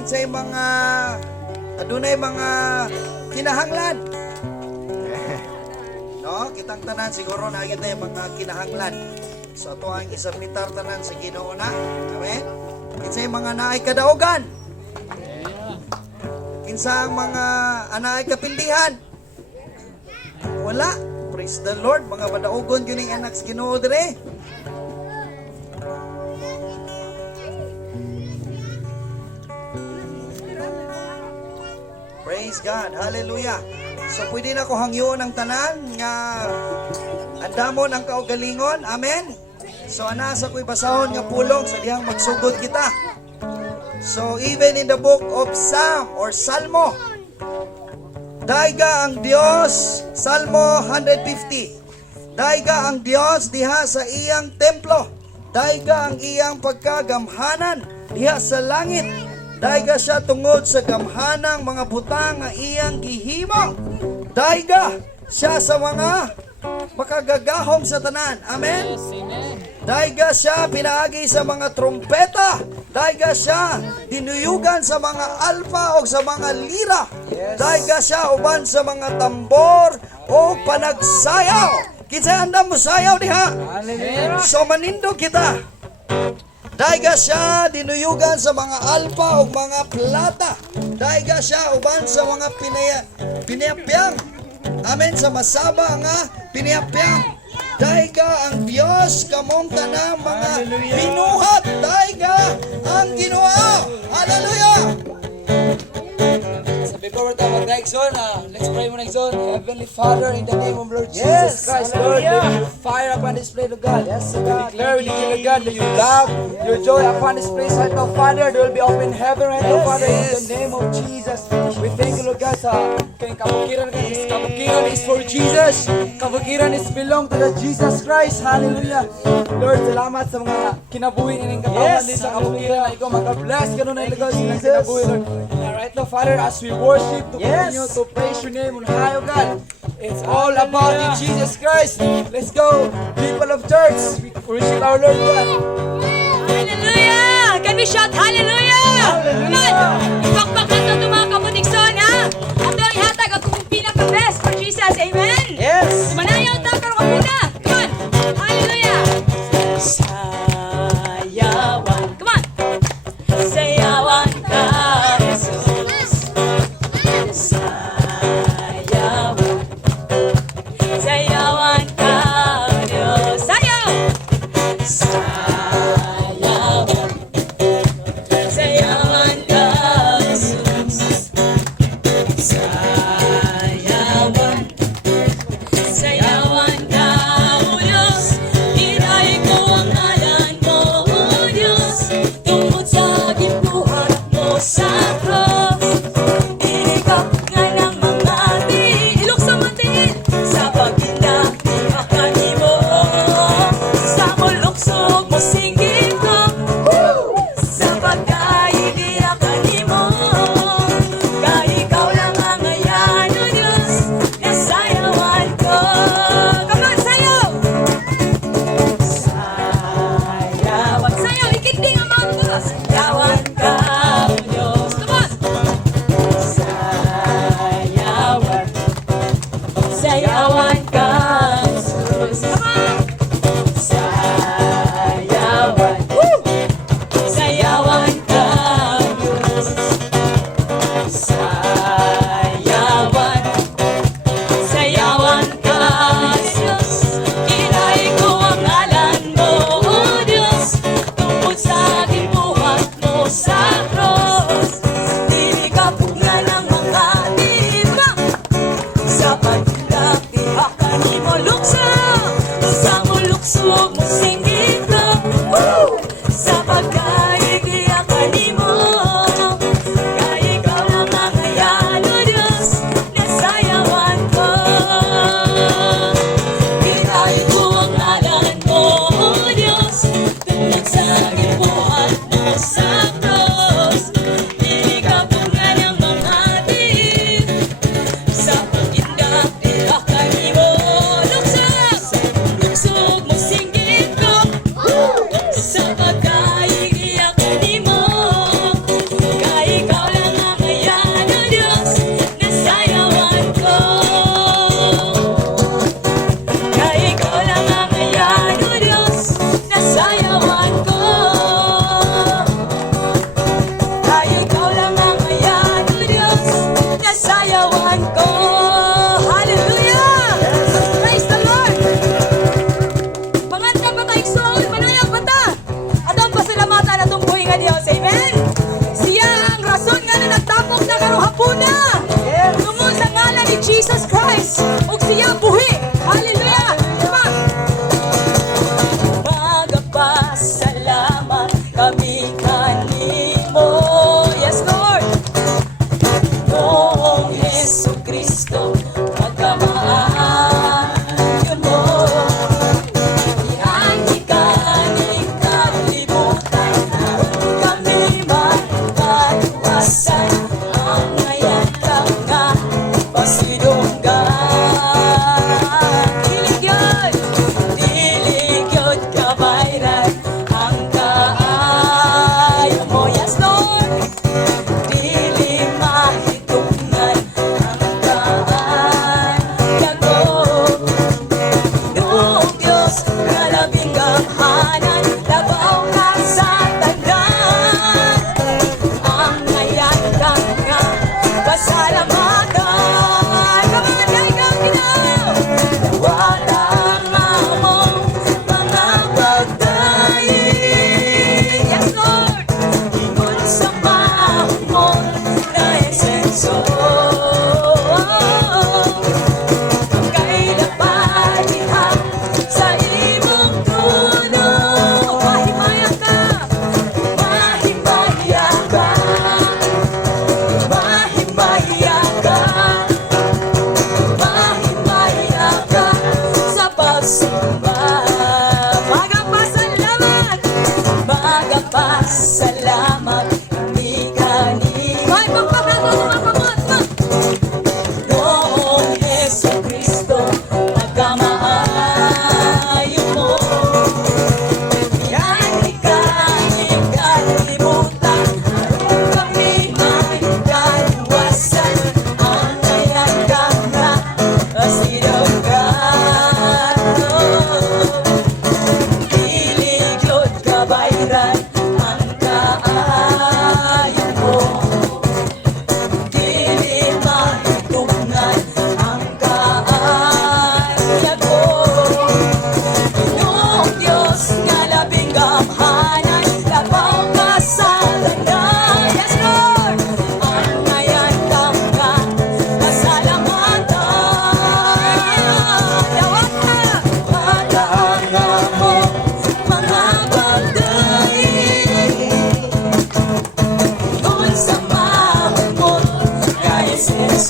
kinsay mga adunay mga kinahanglan. No, kitang tanan siguro na kita yung mga kinahanglan. So ito ang isabnitar tanan sa Ginoo na. Amen. Kinsay mga naay kadaugan. Kinsa ang mga anaay kapindihan. Wala. Praise the Lord, mga madaugon yun yung anak sa Ginoo dire. Praise God. Hallelujah. So pwede na ko hangyon ang tanan nga andamon ang kaugalingon. Amen. So anasa ko'y basahon nga pulong sa dihang magsugod kita. So even in the book of Psalm or Salmo, daiga ang Dios, Salmo 150. Daiga ang Dios diha sa iyang templo. Daiga ang iyang pagkagamhanan diha sa langit. Daiga siya tungod sa gamhanang mga butang nga iyang gihimo. Daiga siya sa mga makagagahom sa tanan. Amen. Daiga siya pinaagi sa mga trumpeta. Daiga siya dinuyugan sa mga alpa o sa mga lira. Daiga siya uban sa mga tambor o panagsayaw. Kinsay andam mo sayaw diha? So manindo kita. Daiga siya dinuyugan sa mga alpa o mga plata. Daiga siya uban sa mga piniyapyang. Amen. Sa masaba nga piniyapyang. Daiga ang Diyos kamong tanang mga binuhat. Daiga ang Ginoo. Hallelujah. So before we talk about next one, let's pray muna next one. Heavenly Father, in the name of Lord Jesus Christ, Lord, let your fire upon this place, Lord God. Yes, God. We declare, Lord God, that your love, your joy upon this place right now, Father. There will be open heaven right now, Father, in the name of Jesus. We thank you, Lord God, sa kayong kabukiran. Kabukiran is for Jesus. Kabukiran is belong to the Jesus Christ. Hallelujah. Lord, salamat sa mga kinabuhi nilang katawan din sa kabukiran na ikaw maka-bless ka nun na ilagaw silang kinabuhi, Lord. And right now, Father, as we worship, to continue to praise your name on high, O God. It's all about you, Jesus Christ. Let's go, people of church. We worship our Lord God. Hallelujah! Can we shout hallelujah? Come on! Ipakpakan to mga kabutikson, ha? At ang ihatag at kung pinaka-best for Jesus. Amen? Yes! Manayaw ta, pero ka muna. Come on! Hallelujah! Sayawan. Come on! Sayawan ka, Jesus. Sayawan. Sayawan ka, Diyos. Sayaw! Sayawan. Sayawan ka, Jesus. Sayawan. Sayawan ka, O Diyos. Inay ko ang ngalan mo, O Diyos. Tungkol sa gibuhat mo sa cross. Inikap nga ng mga ilok sa matin. Sa paghinakdihakan mo. Sa muluksog mo singgit ko. Sa pagkaigiyakan mo. Kaya ikaw lang ang ayan, O Diyos. Nasayawan ko. Come on, sayaw! Sayawan. Sayaw, ikinding ang mga ko. Sayawan ka, O Diyos. Come on! Sayawan. Sayawan ka, Jesus. Come on! Sayawan. Woo! Sayawan ka, Diyos. Sayawan. Sayawan ka, Jesus. Inay ko ang ngalan mo, O Diyos. Tungkol sa gibuhat mo sa cross. Dinikapog nga ng mga lima. Sa paglakihakan mo luksa. Sa muluksog mo singgit ko. Sa pagkaigiyakan mo. Kaya ikaw lang ang ayan, O Diyos. Nasayawan ko. Kinay ko ang ngalan mo, O Diyos. Tungkol sa gibuhat mo sa cross.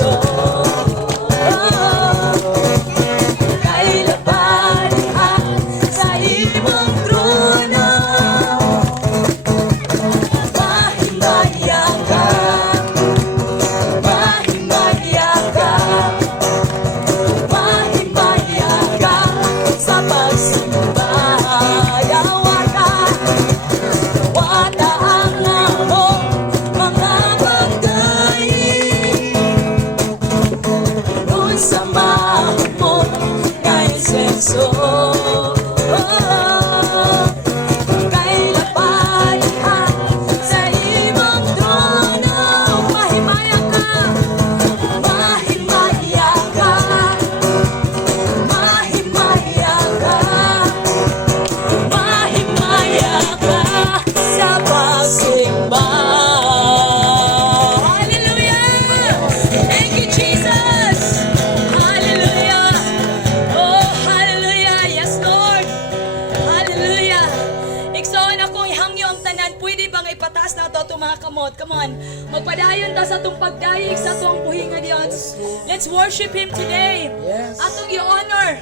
Senso. Kay labalihan sa imong trono, mahimaya ka, mahimaya ka, mahimaya ka sa pagsimba. Yawa ka, wala ang among mga bagay. Nun sa mo kay Senso. Kay lapalihan sa imong trono, mahimaya ka, mahimaya ka, mahimaya ka, mahimaya ka sa pagsimba. Hallelujah! Thank you, Jesus! Hallelujah! Oh, hallelujah! Yes, Lord! Hallelujah! Iksoon akong ihangyo ang tanan. Pwede bang ipataas na ito itong mga kamot? Come on. Magpadayon ta sa itong pagdayig sa itong buhi nga Diyos. Let's worship Him today. Atong i-honor.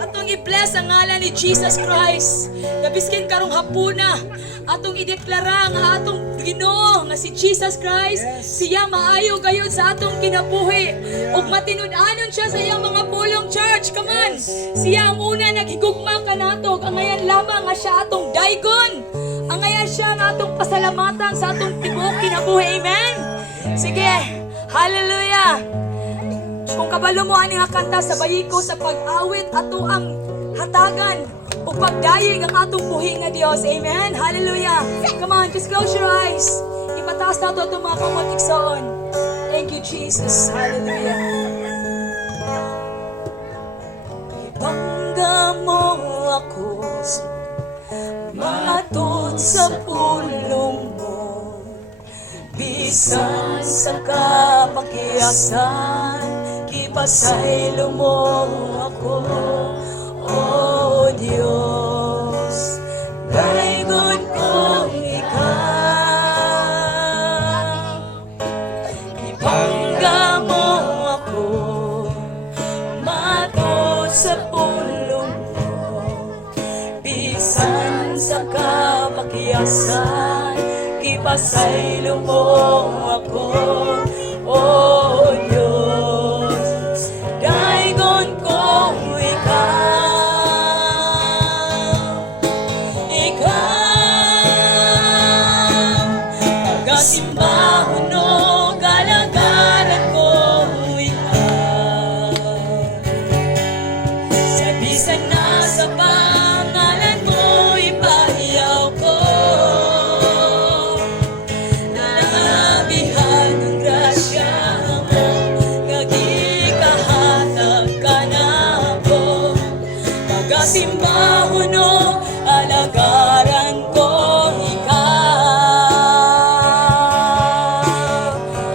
Atong i-bless ang ngalan ni Jesus Christ. Gabiskin karong hapuna. Atong ideklara nga atong Ginoo nga si Jesus Christ. Siya maayo gayud sa atong kinabuhi. Ug matinud-anon siya sa iyang mga pulong church. Come on. Siya ang una naghigugma kanatog. Ang ngayon lamang nga siya atong daygon. Ang ngayon siya nga atong pasalamatan sa atong tibuok kinabuhi. Amen. Sige. Hallelujah. Kung kabalo mo ani nga kanta sa bayiko sa pag-awit ato ang hatagan o pagdayeg ang atong buhi nga Dios. Amen. Hallelujah. Come on, just close your eyes. Ipataas na ito itong mga kamot iksoon. Thank you, Jesus. Hallelujah. Ibangga mo ako matod sa pulong mo, bisan sa kapakiyasan, kipasaylo mo ako, O Diyos, daygon kong ikaw. Ibangga mo ako matod sa pulong mo, bisan sa kapakiyasan, kipasaylo mo ako, O Diyos, daygon kong ikaw. Ikaw, pagkasimbahon o kalagaran ko, ikaw. Sa bisan na sa pangalan mo, ipahiyaw ko. Labihan ng grasya mo, nagikahatag ka na ako. Pagkasimbahon o alagaran ko, ikaw.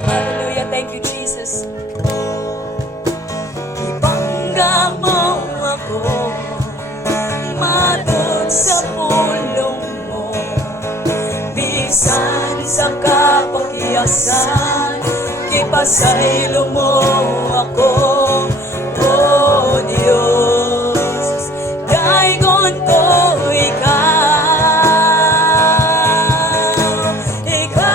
Hallelujah, thank you, Jesus. Ibangga mo ako matod sa pulong mo, bisan sa kapakiyasan, kipasaylo mo ako, O Diyos, daygon ko ikaw. Ikaw,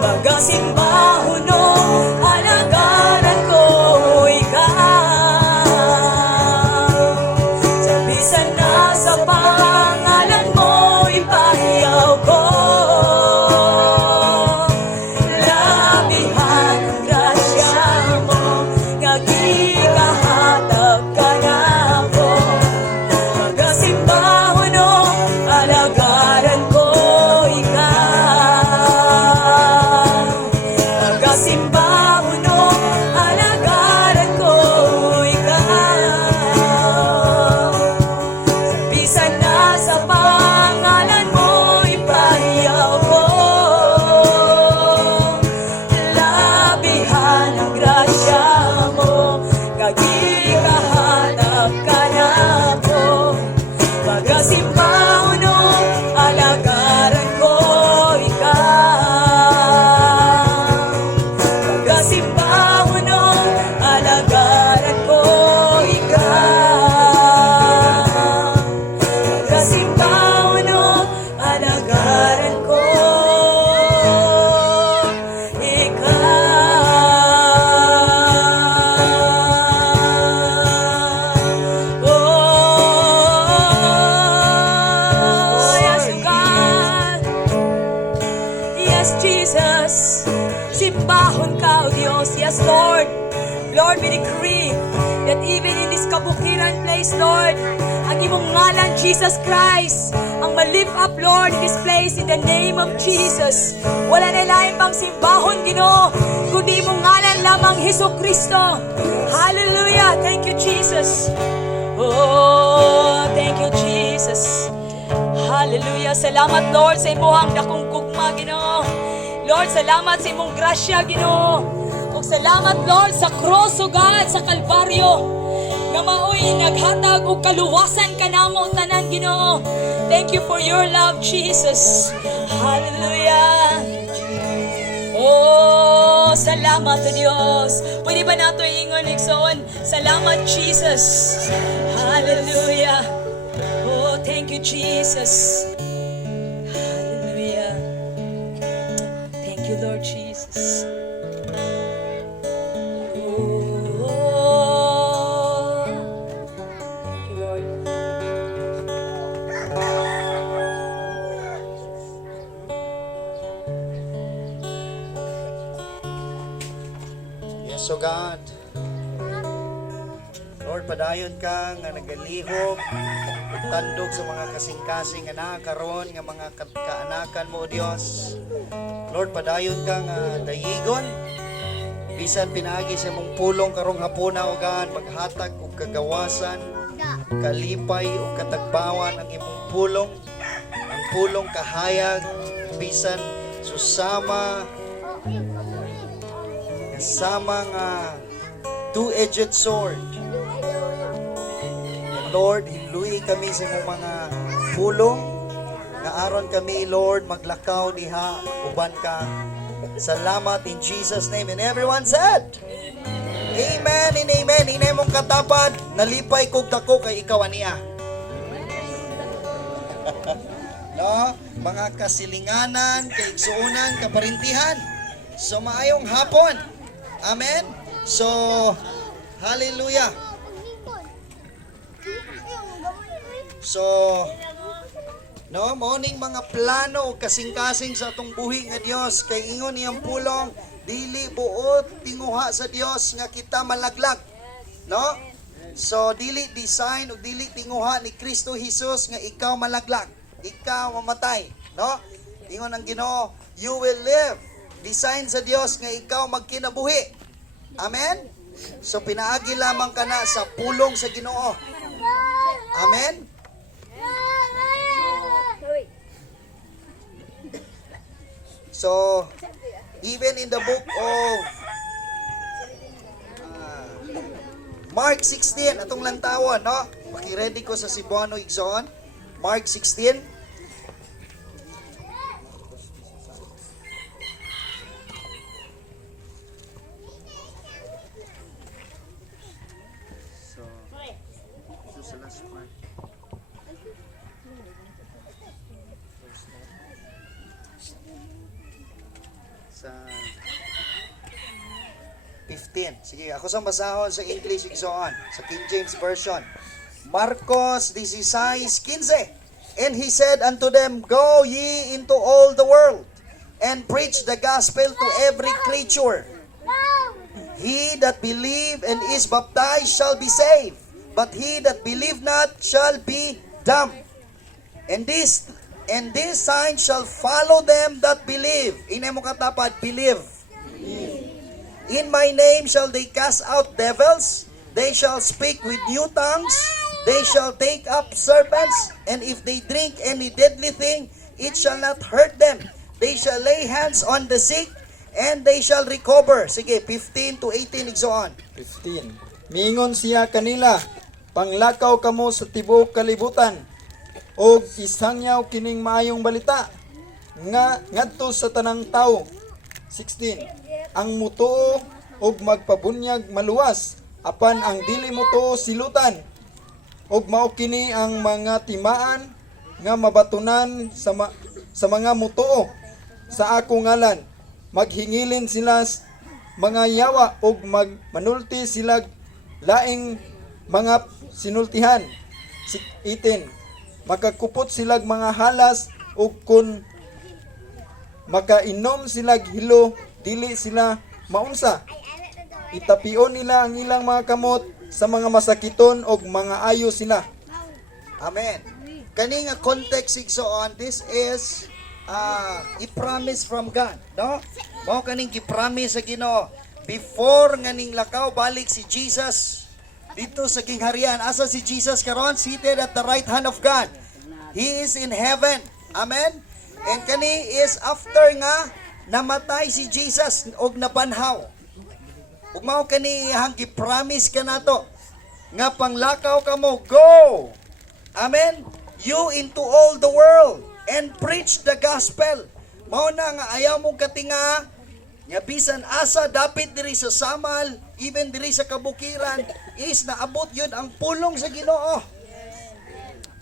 pagkasimbahon o alagaran ko, ikaw. Sa bisan na sa pangalan mo, ipahiyaw ko. Labihan ng grasya Jesus. Simbahon ka, O Diyos. Yes, Lord. Lord, we decree that even in this kabukiran place, Lord, ang imong ngalan, Jesus Christ, ang ma-lift up, Lord, in this place, in the name of Jesus. Wala na lain pang simbahon, Ginoo, kundi imong ngalan lamang, Hesus Kristo. Hallelujah. Thank you, Jesus. Oh, thank you, Jesus. Hallelujah. Salamat, Lord, sa imuhang dakong kugma, Ginoo. Lord, salamat sa imong grasya, Ginoo. Ug salamat, Lord, sa cross, O God, sa Kalbaryo, nga maoy naghatag og kaluwasan kanamo tanan, Ginoo. Thank you for your love, Jesus. Hallelujah. Oh, salamat, O Diyos. Pwede ba nato ingon, Igsoon? Salamat, Jesus. Hallelujah. Oh, thank you, Jesus. Hallelujah. Thank you, Lord Jesus. Oh, thank you, Lord. Yes, O God. Lord, padayon ka nga nagalihok ug tandog sa mga kasing-kasing nga nakakaroon nga mga kaanakan mo, O Dios. Lord, padayon ka nga dayigon bisan pinaagi sa imong pulong karong hapuna, O God, maghatag og kagawasan, kalipay ug katagbawan ang imong pulong, ang pulong kahayag bisan susama kasama nga two-edged sword. And Lord, hiluy kami sa imong mga pulong nga aron kami, Lord, maglakaw diha uban ka. Salamat in Jesus' name. And everyone said, Amen and Amen. Hinay mong katapad, nalipay kog dako kay ikaw aniya. No? Mga kasilinganan, kaigsuunan, kaparintihan. So maayong hapon. Amen. So, hallelujah. So, no, morning mga plano o kasing-kasing sa atong buhi nga Dios kay ingon niyang pulong dili buot tinguha sa Dios nga kita malaglag. No? So dili design o dili tinguha ni Kristo Jesus nga ikaw malaglag, ikaw mamatay, no? Ingon ang Ginoo, you will live. Design sa Dios nga ikaw magkinabuhi. Amen. So pinaagi lamang ka na sa pulong sa Ginoo. Amen. So, even in the book of Mark 16, atong lantawon, no? Paki-ready ko sa Cebuano Igsoon. Mark 16. So sa last part. Sa 15. Sige, ako sa basahon sa English Igsoon, sa King James Version. Marcos 16:15. And he said unto them, Go ye into all the world, and preach the gospel to every creature. He that believe and is baptized shall be saved, but he that believe not shall be damned. And this sign shall follow them that believe. Inay mo katapad, believe. In my name shall they cast out devils, they shall speak with new tongues, they shall take up serpents, and if they drink any deadly thing, it shall not hurt them. They shall lay hands on the sick, and they shall recover. Sige, 15 to 18, igsoon. 15. Mingon siya kanila, panglakaw kamo sa tibuok kalibutan, og isangyaw kining maayong balita, nga ngadto sa tanang tao. 16. Ang mutuo og magpabunyag maluwas, apan ang dili mutuo silutan. Og mao kini ang mga timaan nga mabatunan sa mga mutuo sa akong ngalan. Maghingilin sila mga yawa og manulti sila laing mga sinultihan. 18. Magkakupot sila mga halas og kun makainom sila hilo, dili sila maunsa. Itapion nila ang ilang mga kamot sa mga masakiton og mga ayo sila. Amen. Kani nga context igsoon, this is i-promise from God, no? Mao kaning gi-promise sa Ginoo before nga ning lakaw balik si Jesus dito sa kingharian. Asa si Jesus karon? Seated at the right hand of God. He is in heaven. Amen. And kani is after nga namatay si Jesus og nabanhaw. Ug mao kani hang gi-promise ka nato nga panglakaw kamo, go. Amen. You into all the world and preach the gospel. Mao na nga ayaw mong katinga nga bisan asa dapit diri sa samal, even diri sa kabukiran, is naabot yun ang pulong sa Ginoo.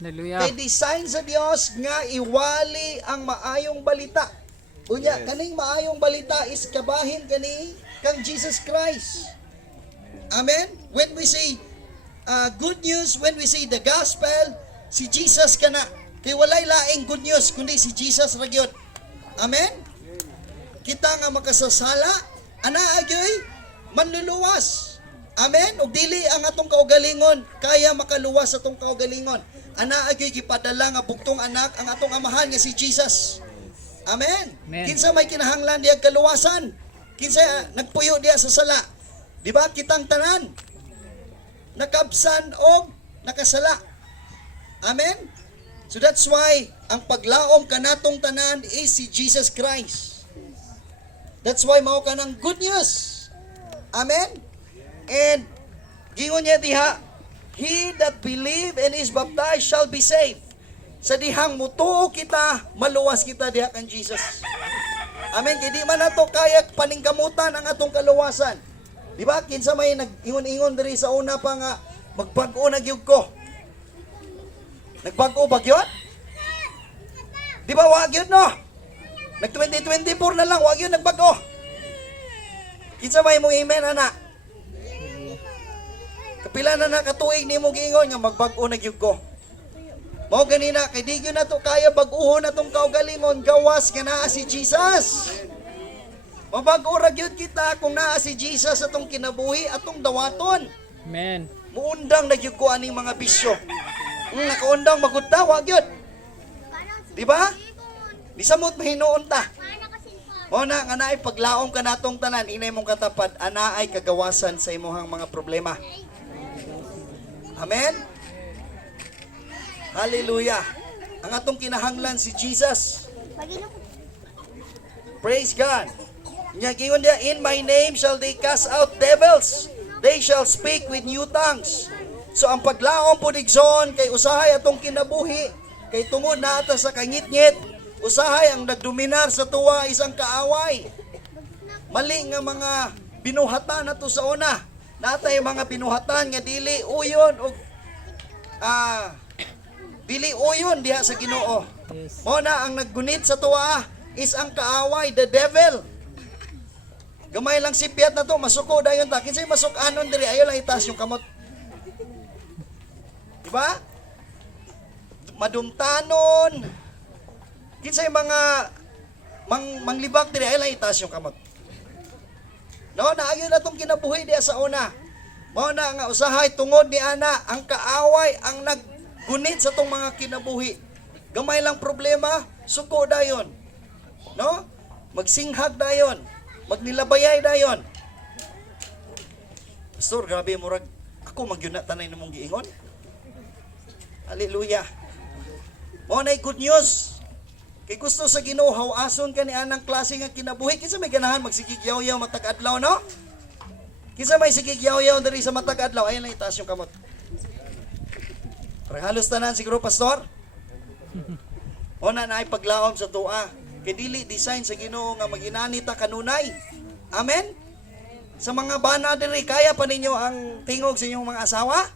Hallelujah. Kay design sa Dios nga iwali ang maayong balita. Unya, kaning maayong balita is kabahin kani kang Jesus Christ. Amen? When we say good news, when we say the gospel, si Jesus kana. Kay walay laing good news kundi si Jesus ra gyud. Amen? Kita nga makasasala, ana agyoy manluluwas. Amen? Ug dili ang atong kaugalingon kaya makaluwas atong kaugalingon. Ana agyoy gipadala nga bugtong anak ang atong amahan nga si Jesus. Amen. Amen. Kinsa may kinahanglan diya kaluwasan? Kinsa nagpuyo diya sa sala? Di ba kitang tanan nakabsan og nakasala. Amen. So that's why ang paglaom kanatong tanan is si Jesus Christ. That's why mao kanang good news. Amen. And gingon niya diha, he that believe and is baptized shall be saved. Sa dihang mutuo kita, maluwas kita diha kan Jesus. Amen. Kay di man nato kaya paningkamutan ang atong kaluwasan. Di ba? Kinsa may nag-ingon-ingon diri sa una pa nga magbag-o na gyud ko. Nagbag-o ba gyud? Di ba wa gyud no? Nag 2024 na lang, wa gyud nagbag-o. Kinsa may mong amen ana? Kapila na nakatuig nimo giingon nga magbag-o na gyud ko. Mao ganina kay di gyud nato kaya bag-uhon atong kaugalingon gawas nga naa si Jesus. Mabag-o ra gyud kita kung naa si Jesus atong kinabuhi atong dawaton. Amen. Muundang na gyud ko aning mga bisyo. Nakaundang magudta wa gyud. Di ba? Bisamot mahinuon ta. Mao na nga naay paglaom ka natong tanan inay mong katapad ana ay kagawasan sa imong mga problema. Amen. Hallelujah. Ang atong kinahanglan si Jesus. Praise God. Nya giyon dia, in my name shall they cast out devils. They shall speak with new tongues. So ang paglaom po digson kay usahay atong kinabuhi, kay tungod na ata sa kangit-ngit, usahay ang nagdominar sa tuwa isang kaaway. Mali nga mga binuhatan nato sa una. Natay mga binuhatan nga dili uyon og dili uyon diha sa Ginoo. Mao na ang naggunit sa tuwa is ang kaaway, the devil. Gamay lang sipyat na to, masuko dayon ta. Kinsay masukanon diri, ayo lang itaas yung kamot. Diba? Madumtanon. Kinsay mga manglibak diri, ayo lang itaas yung kamot. No, naayon na tong kinabuhi diha sa una. Mao na nga usahay tungod ni ana ang kaaway ang naggunit sa tong mga kinabuhi. Gamay lang problema, suko dayon. No? Magsinghag dayon. Magnilabayay dayon. Pastor, grabe murag ako magyud na tanay nimong giingon. Hallelujah. Mo nay good news. Kay gusto sa Ginoo hawason ka ni anang klase nga kinabuhi. Kinsa may ganahan magsigigyaw-yaw matag adlaw no? Kinsa may sigigyaw-yaw diri sa matag adlaw? Ayun lang itaas yung kamot. Parang halos tanan siguro pastor. O na ay paglaom sa tuwa. Kay dili design sa Ginoo nga maginani ta kanunay. Amen. Sa mga bana diri kaya pa ninyo ang tingog sa inyong mga asawa?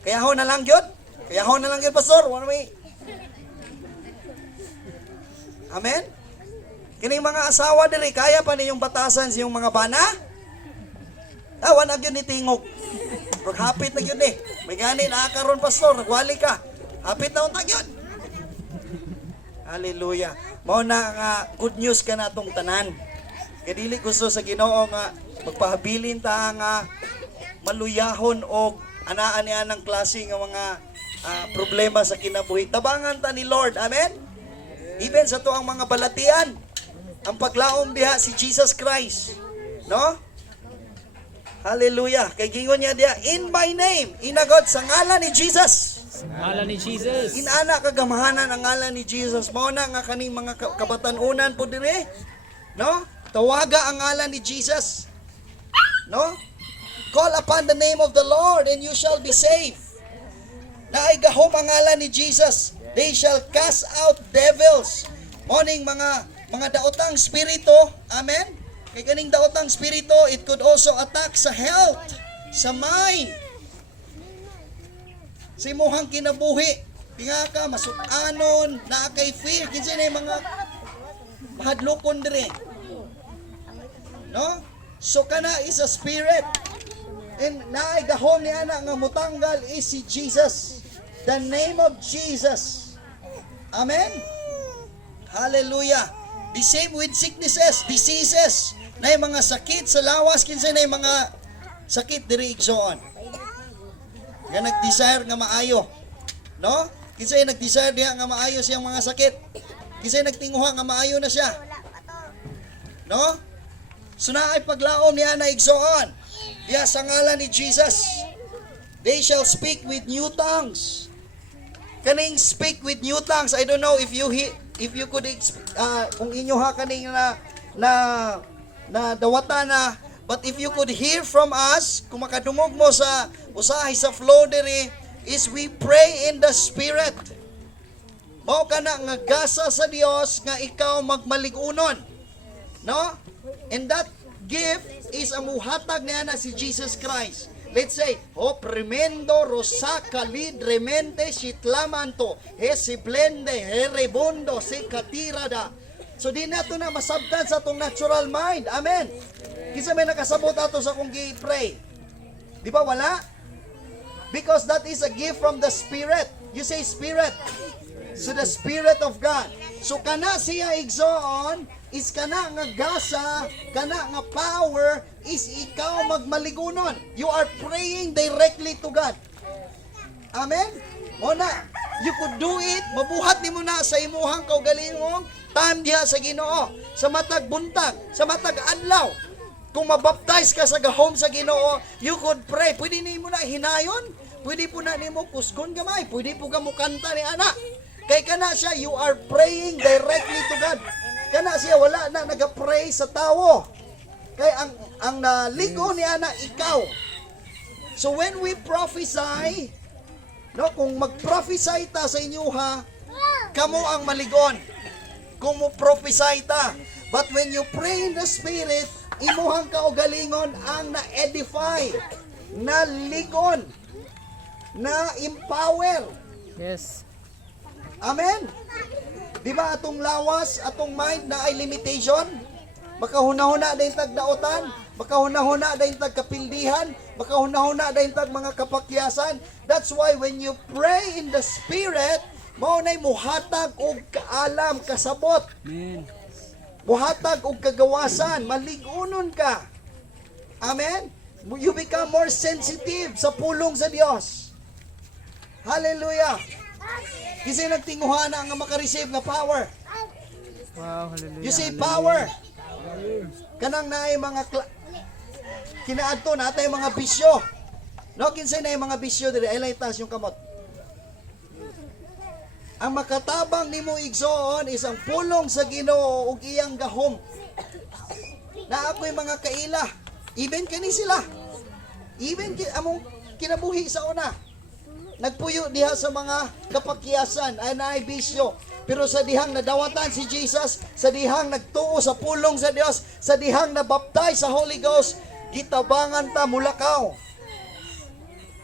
Kayahon na lang gyud. Kayahon na lang gyud pastor. Wala may. Amen. Kining mga asawa diri kaya pa ninyong batasan sa inyong mga bana? Wa na gyud ni tingog. Pag hapit na gyud ni. May gani na karon pastor, nagwali ka. Hapit na unta gyud. Hallelujah. Mao na nga good news ka natong tanan. Kay dili gusto sa Ginoo nga magpahabilin ta nga maluyahon og anaan niya ng klase nga mga problema sa kinabuhi. Tabangan ta ni Lord. Amen. Even sa tuang mga balatian, ang paglaom diha si Jesus Christ. No? Hallelujah. Kay gingon niya diha, in my name, inagod sa ngalan ni Jesus. Ngalan ni Jesus. Inana kagamahanan ang ngalan ni Jesus. Mao na nga kaning mga kabatanunan po dire. No? Tawaga ang ngalan ni Jesus. No? Call upon the name of the Lord and you shall be saved. Naay gahom ang ngalan ni Jesus. They shall cast out devils. Morning mga daotang spirito. Amen. Kay kaning daotang spirito, it could also attack sa health, sa mind. Sa imuhang kinabuhi. Tinga ka masukanon, naa kay fear. Kinsa na mga mahadlokon dire. No? So kana is a spirit. And naay gahom ni ana nga mutanggal is si Jesus. The name of Jesus. Amen. Hallelujah. The same with sicknesses, diseases. Na mga sakit sa lawas, kinsa na mga sakit diri igsoon. Nga nag-desire nga maayo. No? Kinsa nag-desire diha nga maayo siyang mga sakit. Kinsa nagtinguha nga maayo na siya. No? So naay paglaom niya na igsoon. Diya sa ngalan ni Jesus. They shall speak with new tongues. Kaning speak with new tongues. I don't know if you could kung inyo ha kaning na dawata na, but if you could hear from us, kung makadungog mo sa usahay sa flow diri, is we pray in the Spirit. Mao kana nga gasa sa Dios nga ikaw magmaligunon. No? And that gift is amuhatag niya na si Jesus Christ. Let's say, premendo rosaka lidremente sitlamanto, siblende, herebondo, sikatirada. So di nato na masabtan sa atong natural mind. Amen. Kinsa may nakasabot ato sa kung gi-pray? Di ba wala? Because that is a gift from the Spirit. You say Spirit. So the Spirit of God. So kana siya igsoon, is kana nga gasa, kana nga power, is ikaw magmaligunon. You are praying directly to God. Amen? Muna, you could do it, mabuhat ni mo na sa imuhang kaugalingong, time diha sa Ginoo, sa matag buntag, sa matag adlaw. Kung mabaptize ka sa gahom sa Ginoo, you could pray. Pwede ni mo na hinayon, pwede po na ni mo kusgon gamay, pwede po ka mo kanta ni anak. Kay kana siya, you are praying directly to God. Kana siya wala na nagapray sa tawo. Kay ang naligo ni ana ikaw. So when we prophesy, no, kung mag-prophesy ta sa inyo ha, kamo ang maligon. Kung mo prophesy ta. But when you pray in the Spirit, imuhang kaugalingon ang na-edify, na ligon, na empower. Yes. Amen. Di ba atong lawas, atong mind na ay limitation? Makahuna-huna dayon tag daotan, makahuna-huna dayon tag kapildihan, makahuna-huna dayon tag mga kapakyasan. That's why when you pray in the Spirit, mao nay muhatag og kaalam, kasabot. Amen. Muhatag og kagawasan, maligunon ka. Amen. You become more sensitive sa pulong sa Dios. Hallelujah. Kasi nagtinguha na nga makareceive nga power. Wow, hallelujah. You say power. Kanang naay mga kinaadto natay mga bisyo. No, kinsay na mga bisyo diri, ay tas yung kamot. Ang makatabang nimo igsoon is ang pulong sa Ginoo ug iyang gahom. Na ako'y mga kaila. Even kani sila. Even among kinabuhi sa una. Nagpuyo diha sa mga kapakyasan ay naay bisyo. Pero sa dihang nadawatan si Jesus, sa dihang nagtuo sa pulong sa Dios, sa dihang nabaptize sa Holy Ghost, gitabangan ta mulakaw.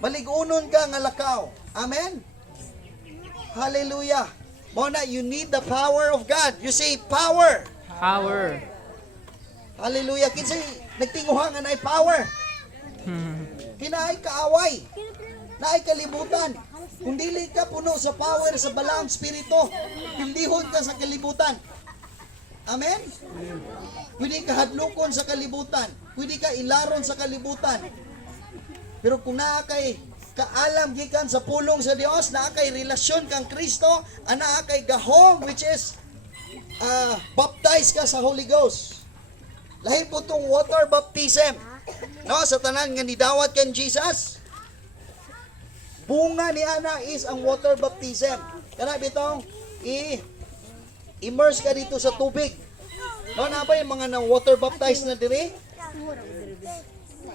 Maligunon ka nga lakaw. Amen? Hallelujah. Mona, you need the power of God. You say power. Power. Hallelujah. Kinsay nagtinguha nga naay power. Kinaay kaaway. na ay kalibutan. Kung dili ka puno sa power sa balaang spirito, pindihon ka sa kalibutan. Amen? Pwede ka hadlokon sa kalibutan. Pwede ka ilaron sa kalibutan. Pero kung naa kay kaalam gikan sa pulong sa Dios, naa kay relasyon kang Kristo, ana kay gahom, which is baptize ka sa Holy Ghost. Lahi po tong water baptism. No, sa tanan nga nidawat kan Jesus. Bunga ni ana is ang water baptism. Kana bitong immerse ka dito sa tubig. No, na ba yung mga na water baptized na diri?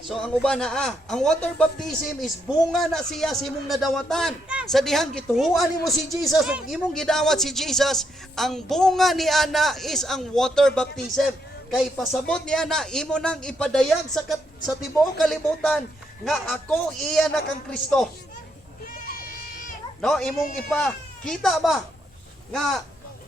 So ang uban na ang water baptism is bunga na siya sa imong nadawatan. Sa dihang gituhuan nimo si Jesus ug imong gidawat si Jesus, ang bunga ni ana is ang water baptism. Kay pasabot ni ana imo nang ipadayag sa tibuok kalibutan nga ako iya na kang Kristo. No, imong ipakita ba nga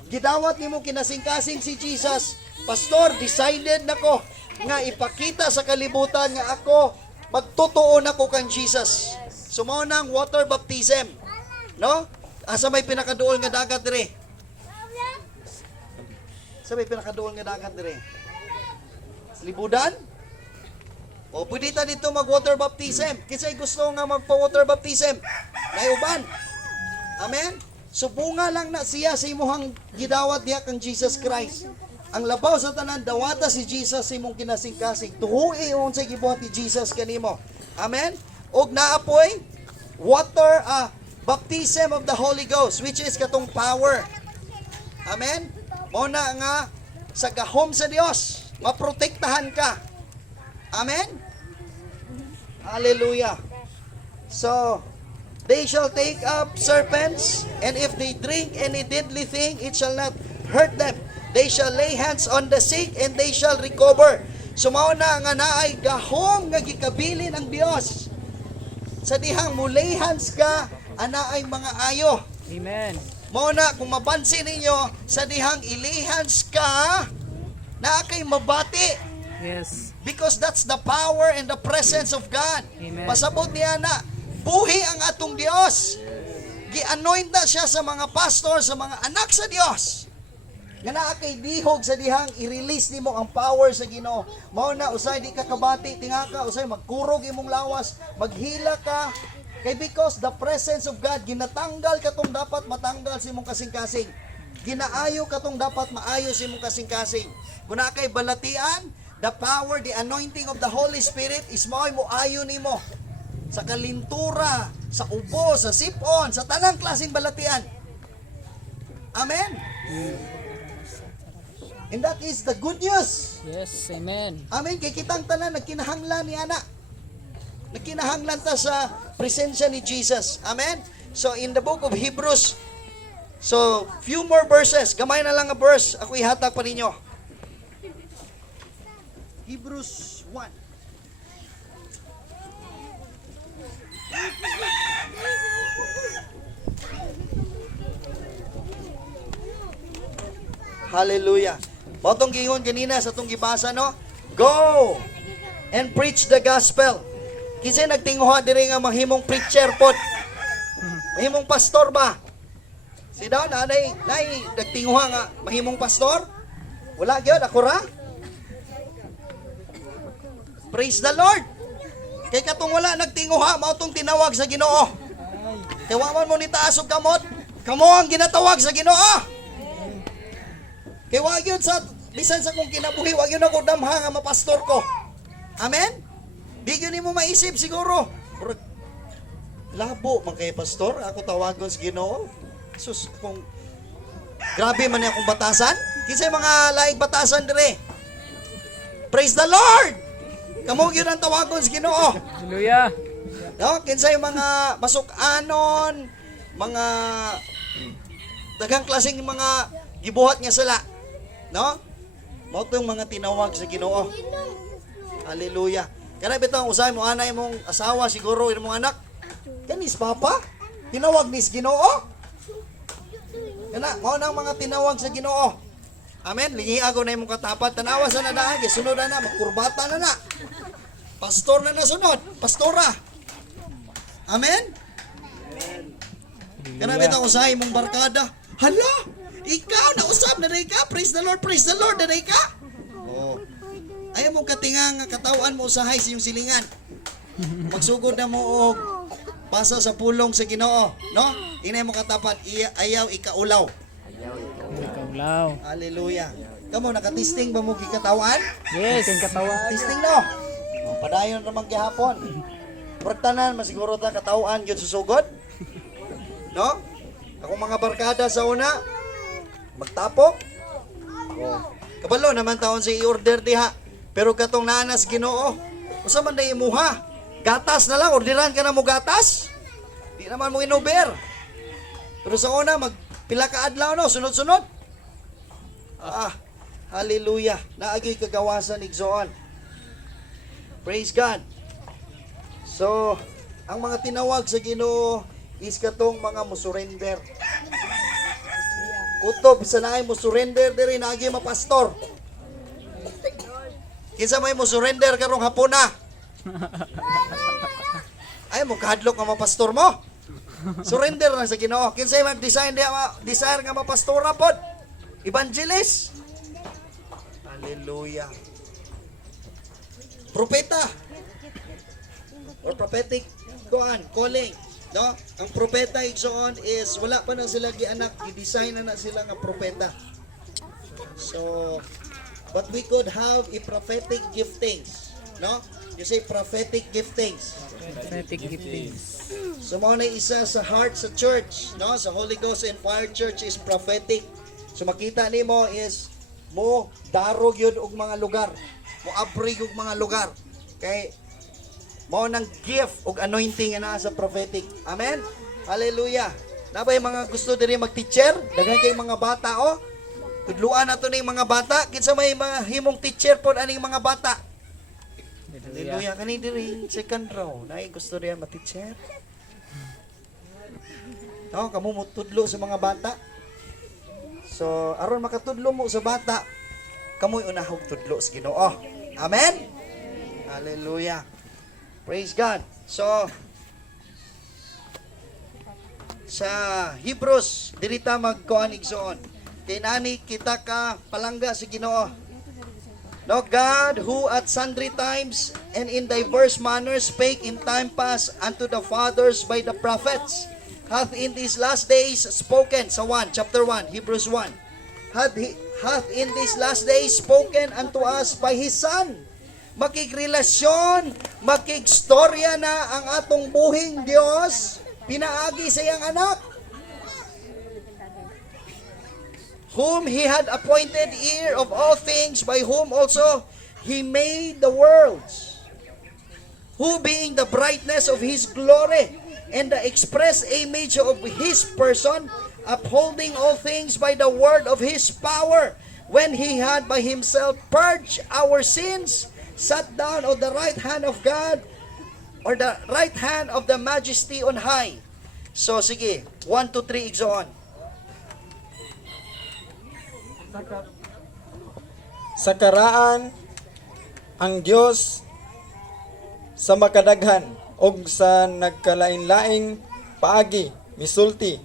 gidawat nimo kinasingkasing si Jesus, pastor, decided nako nga ipakita sa kalibutan nga ako magtotoo na ko kang Jesus. Sumo nang water baptism. No? Asa may pinakaduol nga dagat dire? Sa may pinakaduol nga dagat dire? Libudan? O pwede ta dito mag water baptism. Kinsay gusto nga magpa water baptism? Nayuban. Amen? So bunga lang na siya sa imuhang gidawat diha kang Jesus Christ. Ang labaw sa tanan dawata si Jesus sa imong kinasingkasing. Tuhui unsay gibuhat ni Jesus kanimo. Amen? Og naapoy water baptism of the Holy Ghost, which is katong power. Amen? Mao na nga sa gahom sa Dios, maprotektahan ka. Amen? Hallelujah. So, they shall take up serpents, and if they drink any deadly thing, it shall not hurt them. They shall lay hands on the sick, and they shall recover. So, mao na nga naay gahom nga gikabilin ang Dios. Sa dihang mo lay hands ka, ana ay mga ayo. Amen. Mao na kung mapansin ninyo, sa dihang ilay hands ka, naa kay mabati. Yes. Because that's the power and the presence of God. Amen. Pasabot niya na, buhi ang atong Dios. Gi-anoint na siya sa mga pastor, sa mga anak sa Dios. Nga naa kay dihog sa dihang i-release nimo ang power sa Ginoo. Mao na usay di ka kabati, tinga ka, usay magkurog imong lawas, maghila ka. Kay because the presence of God ginatanggal katong dapat matanggal sa imong kasing-kasing. Ginaayo katong dapat maayo sa imong kasing-kasing. Kung naa kay balatian, the power, the anointing of the Holy Spirit is mao'y mo ayo nimo sa kalintura, sa ubo, sa sipon, sa tanang klaseng balatian. Amen? And that is the good news. Yes. Amen. Amen? Kay kitang tanan, nagkinahanglan ni Ana. Nagkinahanglan ta sa presensya ni Jesus. Amen? So, in the book of Hebrews, so, few more verses. Gamay na lang nga verse. Ako ihatag pa ninyo. Hebrews 1. Hallelujah. Motong gingon kanina sa itong gibasa, no? Go and preach the gospel. Kinsay nagtinguha diri nga mahimong preacher pod. Mahimong pastor ba? Si daw na nagtinguha nga mahimong pastor? Wala gyud ako ra. Praise the Lord. Kay katong wala nagtinguha mao tong tinawag sa Ginoo. Kay wa man mo ni taas og kamot. Kamo ang ginatawag sa Ginoo. Kay wa gyud sa bisan sa kong kinabuhi, wa gyud ako damha nga mapastor ko. Amen? Di gyud nimo maisip siguro. Labo man kay pastor, ako tawagon sa Ginoo. Sus, kung grabe man akong batasan. Kinsay mga laing batasan dire? Praise the Lord. Kamo gyud ang tawagon sa Ginoo. Hallelujah. No, kinsay mga masuk-anon, mga daghang klaseng mga gibuhat nga sala. No? Mao tong mga tinawag sa Ginoo. Hallelujah. Kana bitong usay mo anay mong asawa siguro imong anak. Kanis papa? Tinawag ni sa Ginoo. Kana mao nang mga tinawag sa Ginoo. Amen. Lingiago na imong katapat tanawa sa nadahan kay sunod na magkurbata na. Pastor na nasunod, pastora. Amen. Kana bitaw usahay mong barkada. Hala, ikaw na usab na day ka. Praise the Lord na day ka. Oh. Ayaw mo katinga nga katawan mo usahay sa iyong silingan. Magsugod na mo og pasa sa pulong sa Ginoo, no? Inay mo katapat ayaw ikaulaw. Ikaulaw. Hallelujah. Kamo nakatisting ba mo gikatawan? Yes. Tisting no. Oh, padayon naman gihapon. Pertanan masiguro ta katawan gyud susugod. No? Ako mga barkada sa una magtapok. Oh. Kabalo naman taon si i-order diha. Pero katong nanas Ginoo, usa man day imuha? Gatas na lang, orderan ka na mo gatas. Di naman mo inuber. Pero sa una magpila ka adlaw no, sunod-sunod. Hallelujah. Naagi kagawasan igsoon. Praise God. So, ang mga tinawag sa Ginoo is katong mga musurrender. Kutob sa naay musurrender diri naagi mapastor. Kinsa may musurrender karong hapon na? Ay mo kahadlok nga mapastor mo. Surrender lang sa Ginoo. Kinsa may mag-design desire nga mapastora pod? Evangelist. Hallelujah. Propeta or prophetic calling, no? Ang propeta igsoon is wala pa na sila gianak, gi-design na sila nga propeta. So, but we could have a prophetic giftings, no? You say prophetic giftings. Prophetic giftings. So mao na isa sa heart sa church, no? Sa Holy Ghost and Fire Church is prophetic. So makita nimo is mo darog yun og mga lugar. Mo abrig og mga lugar. Kay mao nang gift og anointing na sa prophetic. Amen. Hallelujah. Nabay mga gusto diri mag-teacher, daghan kay mga bata oh. Tudluan nato ning mga bata, kinsa may mga himong teacher pod aning mga bata. Hallelujah. Kani diri second row, nay gusto diya ma-teacher. No, kamo mo tudlo sa mga bata. So, aron makatudlo mo sa bata, kamoy unahog tudlo sa Ginoo. Amen. Hallelujah. Praise God. So, sa Hebrews, dirita magkuan igsoon. Kay nani kita ka palangga sa Ginoo. No, God who at sundry times and in diverse manners spake in time past unto the fathers by the prophets, hath in these last days spoken, sa 1, chapter 1, Hebrews 1, hath in these last days spoken unto us by His Son. Makigrelasyon, makigstorya na ang atong buhing Dios, pinaagi sa iyang anak, whom He had appointed heir of all things, by whom also He made the worlds, who being the brightness of His glory, and the express image of His person, upholding all things by the word of His power, when He had by Himself purged our sins, sat down on the right hand of God, or the right hand of the Majesty on high. So sige, 1, 2, 3, igsoon. Sa karaan ang Dios sa makadaghan og sa nagkalain-laing paagi misulti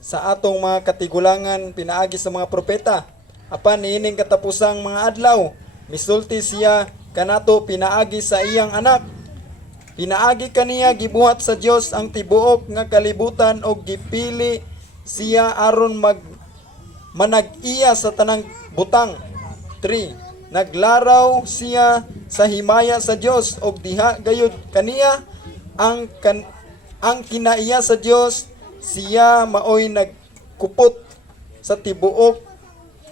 sa atong mga katigulangan pinaagi sa mga propeta, apan niining katapusang mga adlaw misulti siya kanato pinaagi sa iyang anak. Pinaagi kaniya gibuhat sa Dios ang tibuok nga kalibutan og gipili siya aron manag-iya sa tanang butang. 3. Naglaraw siya sa himaya sa Dios og diha gayud kaniya ang kinaiya sa Dios, siya maoy nagkupot sa tibuok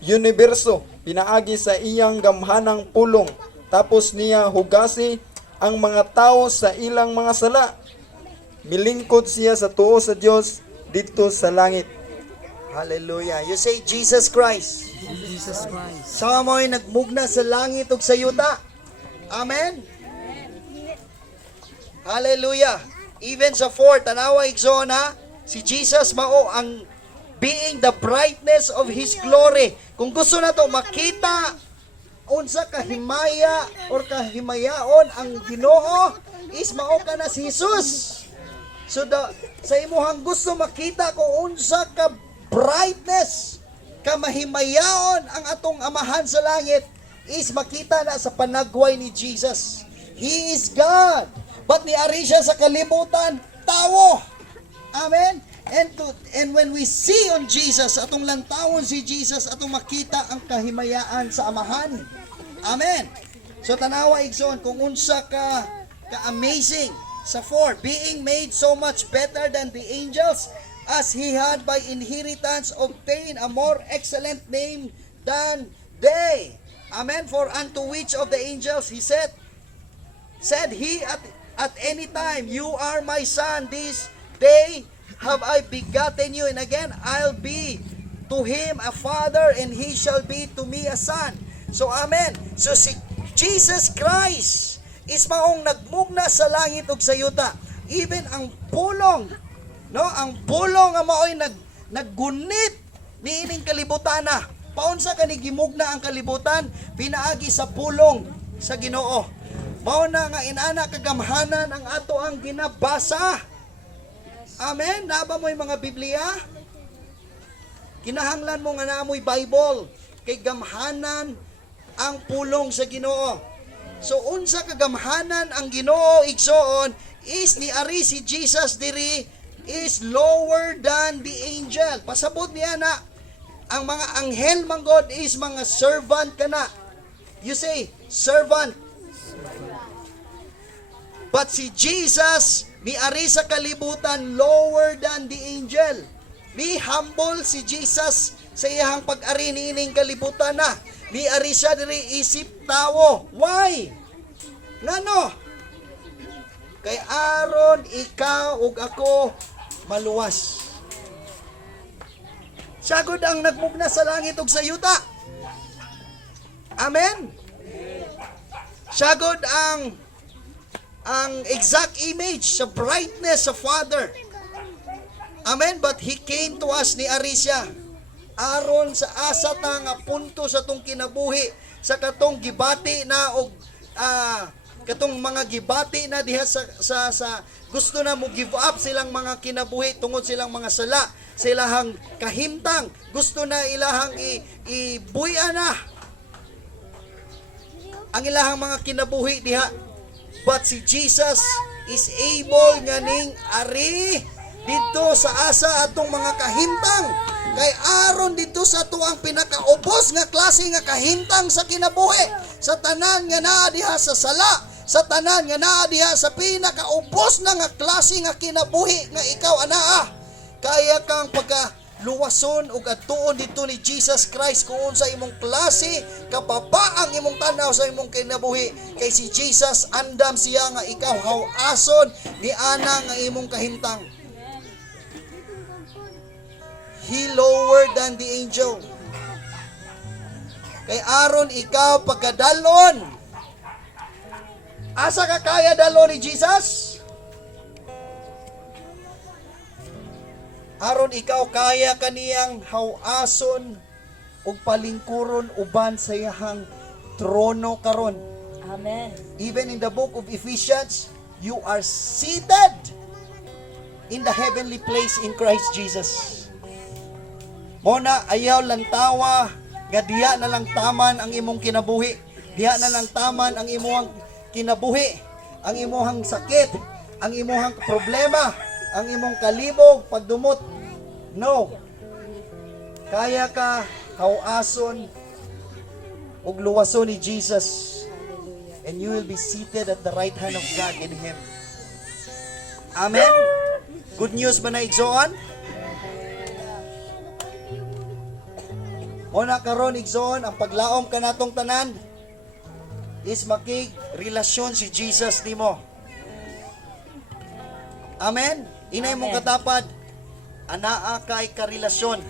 universo pinaagi sa iyang gamhanang pulong, tapos niya hugasi ang mga tao sa ilang mga sala. Milingkod siya sa tuo sa Dios dito sa langit. Hallelujah. You say Jesus Christ. Jesus Christ. Sa mo'y nagmugna sa langit ug sa yuta. Amen. Hallelujah. Even sa 4, tanawa igsoon si Jesus mao ang being the brightness of His glory. Kung gusto na to makita unsa kahimaya or kahimayaon ang Ginoo, is mao ka na si Jesus. So sa imuhang gusto makita kung unsa ka brightness, ka mahimayaon ang atong amahan sa langit, is makita na sa panagway ni Jesus. He is God. But niari siya sa kalibutan, tao. Amen? And when we see on Jesus, atong lantawon si Jesus, atong makita ang kahimayaan sa amahan. Amen? So tanawa igsoon kung unsa ka amazing sa 4, being made so much better than the angels, as he had by inheritance obtained a more excellent name than they. Amen. For unto which of the angels he said he at any time, you are my son, this day have I begotten you, and again I'll be to him a father, and he shall be to me a son. So amen. So si Jesus Christ is maong nagmugna sa langit ug sa yuta. Even ang pulong, no, ang pulong nga maoy naggunit niining kalibutan na. Paunsa kani gimugna ang kalibutan? Pinaagi sa pulong sa Ginoo. Mao na nga inana kagamhanan ang ato ang ginabasa. Amen. Naba mo'y mga Biblia? Kinahanglan mo nga naamoy Bible kay gamhanan ang pulong sa Ginoo. So unsa kagamhanan ang Ginoo igsoon is ni ari si Jesus diri is lower than the angel. Pasabot niya na ang mga anghel manggod is mga servant kana. You say servant. But si Jesus ni ari sa kalibutan lower than the angel. Ni humble si Jesus sa iyang pag-ari niining kalibutan na. Ni ari siya diri isip tawo. Why? Ngano? Kay aron ikaw ug ako maluwas. Sagod ang nagmugna sa langit ug sa yuta. Amen. Sagod ang exact image sa brightness sa Father. Amen. But he came to us ni Arisha aron sa asa ta nga punto sa tong kinabuhi, sa katong gibati na og katong mga gibati na diha sa gusto na mo give up silang mga kinabuhi tungod silang mga sala, silang kahimtang, gusto na ilahang ibuya na ang ilahang mga kinabuhi diha. But si Jesus is able nga ning ari dito sa asa atong mga kahimtang, kay aron dito sa ato ang pinakaubos nga klase nga kahimtang sa kinabuhi, sa tanan nga naa diha sa sala, sa tanan nga naa diha sa pinakaubos na nga klase nga kinabuhi nga ikaw anaa, kaya kang pagkaluwason ug adtuon dito ni Jesus Christ kung unsa imong klase kapapa ang imong tanaw sa imong kinabuhi. Kay si Jesus andam siya nga ikaw hawason ni ana nga imong kahimtang. He lower than the angel. Kay aron ikaw pagkadalon, asa ka kaya dalon ni Jesus? Aron ikaw kaya kaniyang hawason ug palingkuron uban sa iyang trono karon. Amen. Even in the book of Ephesians, you are seated in the heavenly place in Christ Jesus. Mona ayaw lantawa nga diha na lang taman ang imong kinabuhi, diha na lang taman ang imong kinabuhi, ang imong sakit, ang imong problema, ang imong kalibog, pagdumot. No. Kaya ka hawason ug luwason ni Jesus, and you will be seated at the right hand of God in Him. Amen? Good news ba na igsoon? Una karon igsoon, ang paglaom kanatong tanan is makig relasyon si Jesus nimo. Amen? Inay mong katapad, anaa kay karelasyon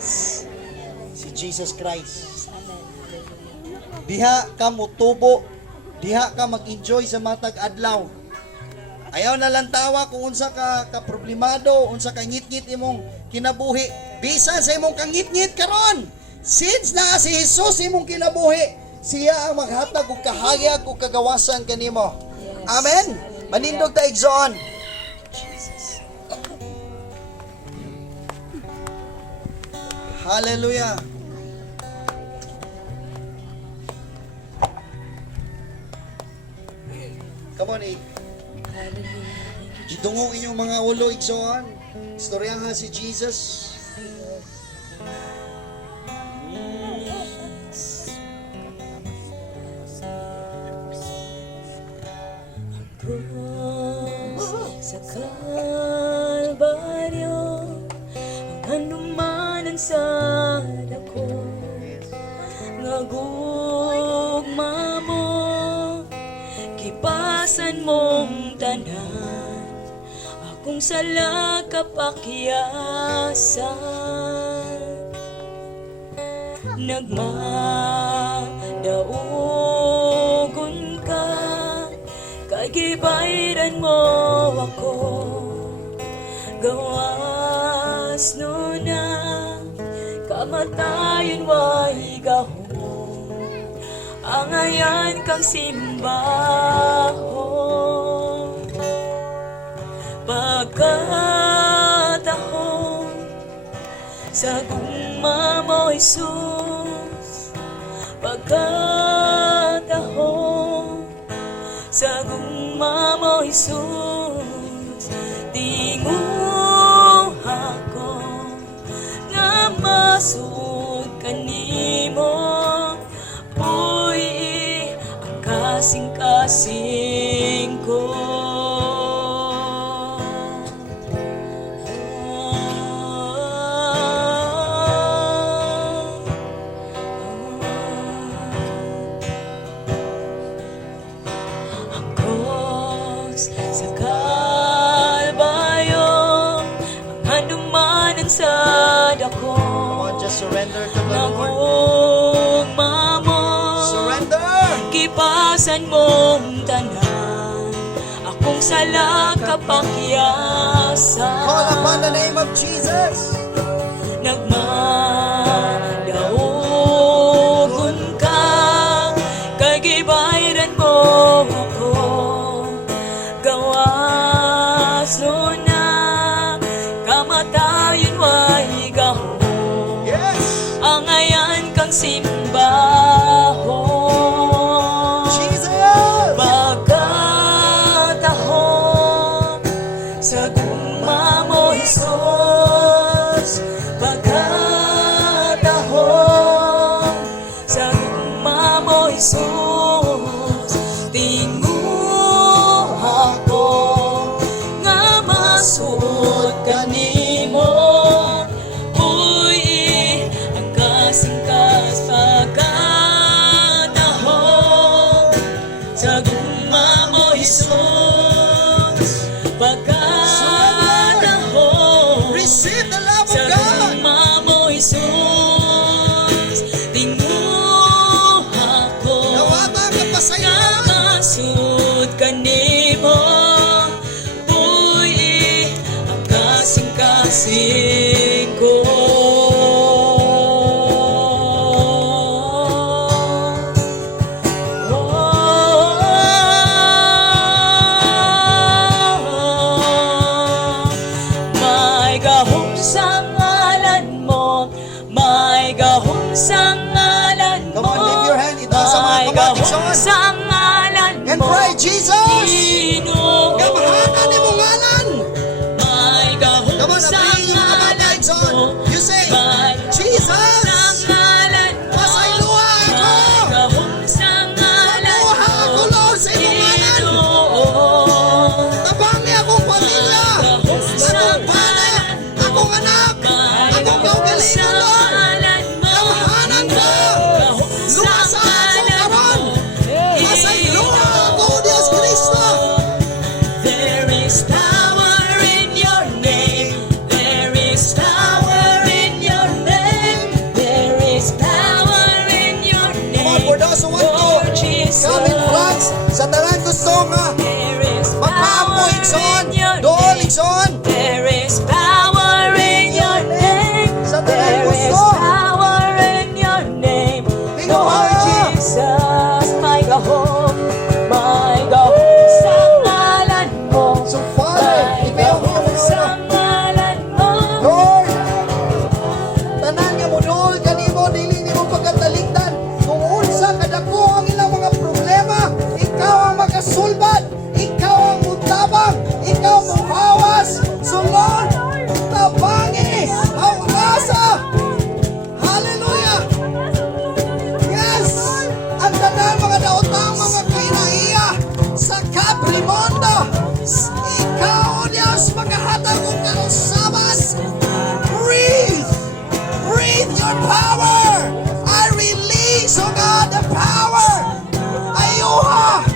si Jesus Christ. Diha ka mutubo, diha ka mag-enjoy sa matag adlaw. Ayaw na lang tawa kung unsa ka problemado, unsa ka ngit-ngit imong kinabuhi. Bisan sa imong kangit-ngit karon, since na si Jesus imong kinabuhi, siya ang maghatag og kahayag ug kagawasan kanimo. Amen. Manindog ta igsoon. Hallelujah. Come on, idungong inyong mga ulo, igsoon. Istoryahan si Jesus. Sa Kalbaryo, ang anuman ang sada ko, ngagugma mo, kipasan mong tanan, akong sala kapakyasan, nagmadaugon ka, kagibayran mo ako, gawas no na, kamatayon way gahon, ang ayan kang simbahon, pagkatahon, sa gugma mo Jesus, pagkatahon, sa gugma mo Jesus, tinguha ko nga masud kanimo, uy ang kasing-kasing ko. Sa Kalbaryo, ang anuman ang sada ko, Come on, just surrender to the Lord. nagugma mo, Surrender! kipasan mong tanan, akong sala kapakyasan, Call upon the name of Jesus. nagmadaugon ka, kay gibayran mo ako, gawas no na, kamatayon way gahon, Yes! ang ayan kang simbahon, Jesus! pagkatahon, sa gugma mo Jesus, pagkatahon, sa gugma mo Jesus, tinguha ko nga masud kanimo, uy ang kasing-kas pagkatahon, sa gugma mo Jesus, pagkatahon, Receive the love of sa God. gugma mo Jesus, tinguha ko Nawata ka pa sa iyo. masud kanimo, uy ang kasing-kasing ko. May gahom sa ngalan mo, may gahom sa ngalan mo, Come on, lift your hand. Itaas ang mga may kamay, gahom Dixon. sa ngalan And mo, pray, Jesus! Ginoo. Gamahanan ni mong ngalan. May gahom Come on, sa pray yung kamay, ngalan Dixon. mo, You say, may gahom Jesus! sa ngalan mo, Pasayloa may ako. gahom sa ngalan Mabuha mo, ako, Lord, sa imong ngalan. Ginoo. Tabangi akong pamilya. Akong pana. Akong anak. Akong kaugalingon, Lord. Gamahanan ka. Luwas ako karon. Pasayloa ako, Diyos Kristo. There is power in your name. There is power in your name. There is power in your Come on, for name. those who want Lord to Jesus. come in France, sa tanan gusto nga, There is magpaapo, power Igsoon. in your Dool, name. Igsoon. There is power in your name. Sa tanan There is gusto. power in your name. Tingnan Lord mo. Jesus, my gahom sa ngalan mo. So, Father, My ikaw gahom ang sa ngalan mo. Lord, tanan nga mo kadako ang ilang mga problema. Ikaw ang magasulbad. Ikaw ang mutabang. Ikaw ang muhawas. So Lord, tabangi ang asa. Hallelujah. Yes. Ang tanan mga daotang mga kinaiya sa Caprimundo. Ikaw, O Diyos, maghahatag ng kalusaban. Breathe. Breathe your power. I release, oh God, the power. Ayuha.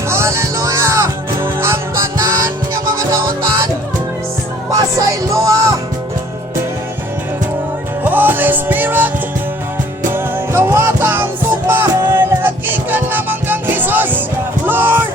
Hallelujah. Ang tanan ng mga daotan. Pasayloa. Holy Spirit. Kawata ang gugma. Nagikan lamang kang Jesus. Lord,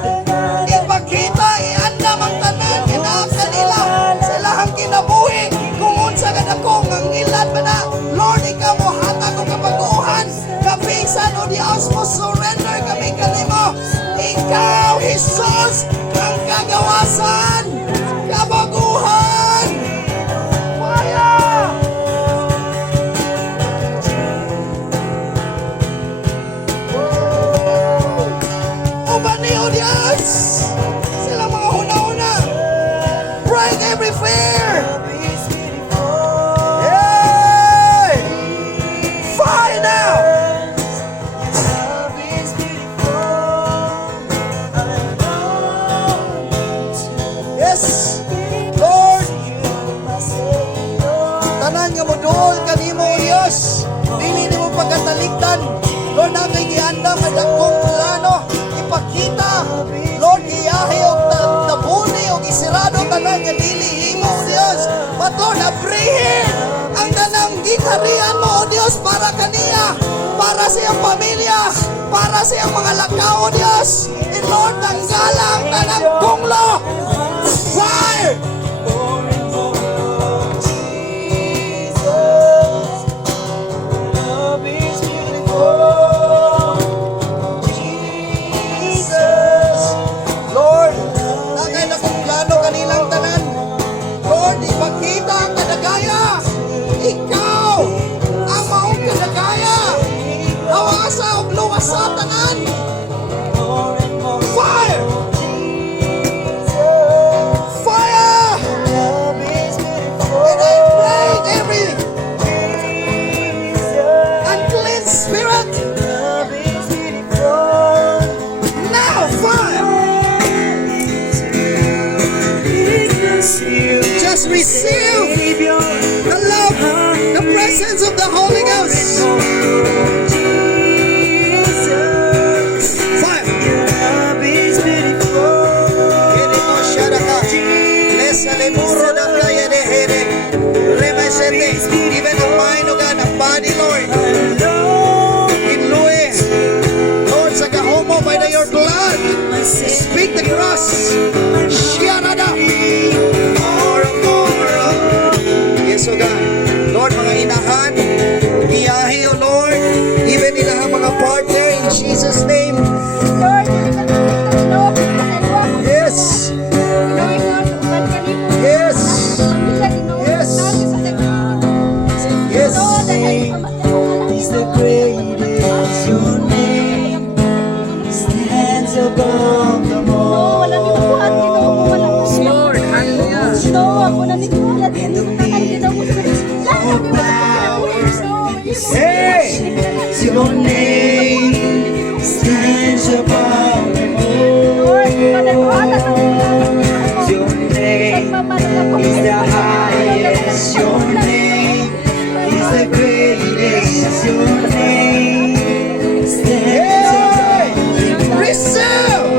ipakita, iandam ang tanan. Kinaka nila. Sila ang kinabuhi. Kung unsa ka na kong ang ilan ba na. Lord, ikaw mo hatag o kapaguhan. Kapisan o Diyos mo surrender kami kanimo. Ikaw, Jesus, ang kagawasan. Kabaguhan. Fire! Ubani o Diyos. Sila mga huna-huna. Break every fear. Hey! Fire now! Yes! Lord! Tanan nga mo dool kanimo o Diyos. Dili nimo pagkatalikdan. Lord, ang kay gianda nga dakong plano ipakita. Lord, giyahi og tabuni og isirado tanan nga dili himo o Diyos. But Lord, abrihin ang tanang ginharian mo o Diyos para kaniya, para sa iyang pamilya, para sa iyang mga lakaw o Diyos. And Lord, tanggala ang tanang kunglo. Fire! Lord, nakay na kung plano kanilang tanan. Lord, ipakita ang kadagaya. Ikaw ang maong kadagaya. Hawasa o luwasa tanan. Fire! Fire! And I break every unclean spirit. Now, fire! Just receive the love, the presence of the Holy Ghost. Fire! Yeriko Sharaka, Lesa Lemuro na Playa de Here, Remasete, even the mind of God, the body, Lord. In Louis, Lord, sa kahomo by your blood, speak the cross. Shiarada. Yes, O God. Lord, mga inahan, iyahi, O Lord, even nila mga partner in Jesus' name. Yes. Yes. Yes. Yes. Is the greatest, your name stands above them all. Lord, hallelujah. Hey, your name stands above them all. Your name is the highest. Your name is the greatest. Your name stands above them all. Receive.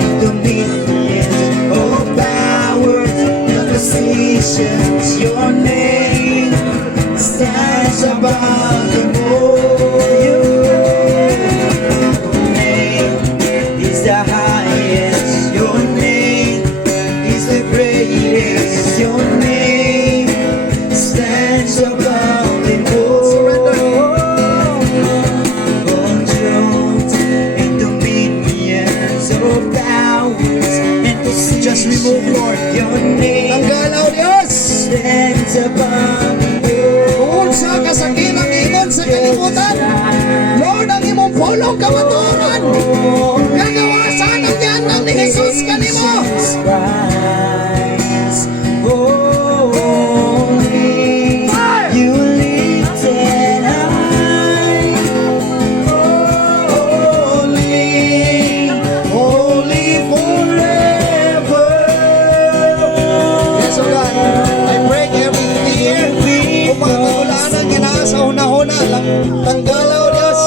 In dominions, all powers, and positions, your name stands above them all. Your name is the highest. Your name is the greatest. Your name stands above them all. On thrones and dominions, all powers and positions. Just remove, Lord. Your name Tanggalaw, Diyos. stands above them all. Kung sa kasakilang ka sa una-una lang tanggalaw Dios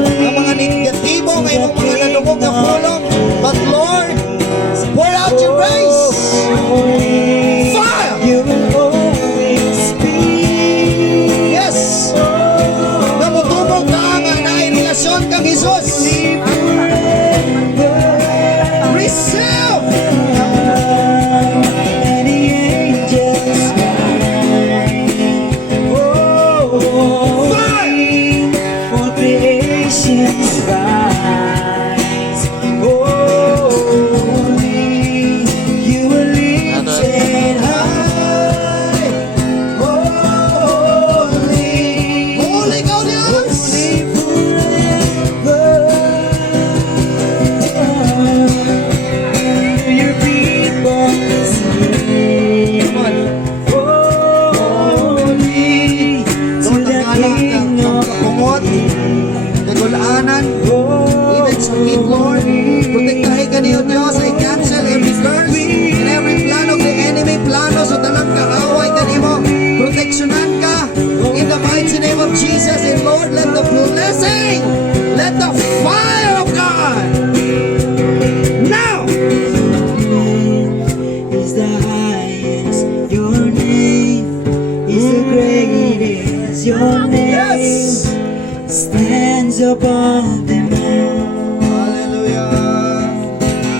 ang mga negatibo ngay mga nadungog nga pulong, but Lord, pour out your grace. Fire! You will always be. Yes! Namutubog ka nga na relasyon kang Jesus. Receive! And the angels cry, holy, for creation's rise. Holy, you were lifted high. Holy, Holy ka Dios! your people sing. Holy, to Lord, the ang alak King ng of kapungot, kagulaanan, even sakit, Lord. Protektahin ka niyo, Diyos. I cancel every curse and every plan of the enemy, plano sa talang kaaway ka niyo. Proteksyonan ka in the mighty name of Jesus. And Lord, let the blessing, let the fire of God now is the highest. Your name is the greatest. Your name Yes. stands above them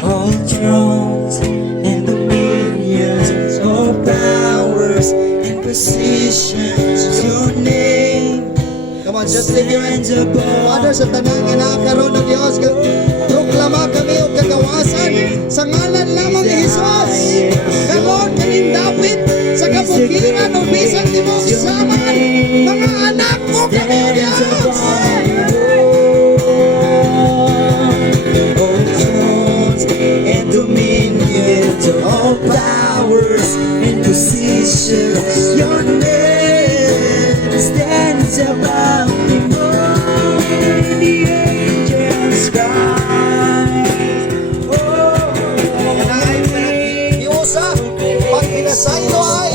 all thrones and dominions, all powers and positions. Your name Come on, just lift your hands. stands above. Father, sa tanang kinakaroon ng Diyos, proklama kami o kagawasan sa ngalan lamang ni Jesus. Ka Lord, kaning dapit sa kabukiran o bisan ni mong saman, mga anak mo kami o Diyos. All thrones and dominions, all powers and positions. Your name stands above them all. The angels cry, Kanay, iusa, pag pinasaylo ay,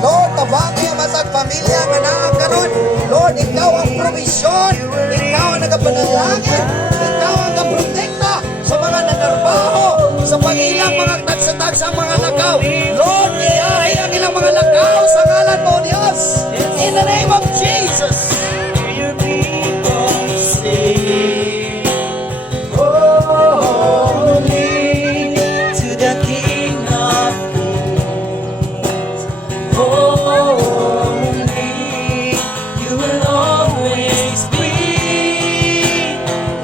Lord, tabangay ang matag pamilya nga nakakaroon. Lord, ikaw ang provisyon, ikaw ang nagapanalangin, ikaw ang kaprotekta sa mga nanarbaho, sa pangilang mga tagsatag sa mga lakaw. Lord, iyahay ang ilang mga lakaw sa ngalan mo, Diyos. In the name of Jesus. your people sing. Holy to the King of Kings. Holy, you will always be.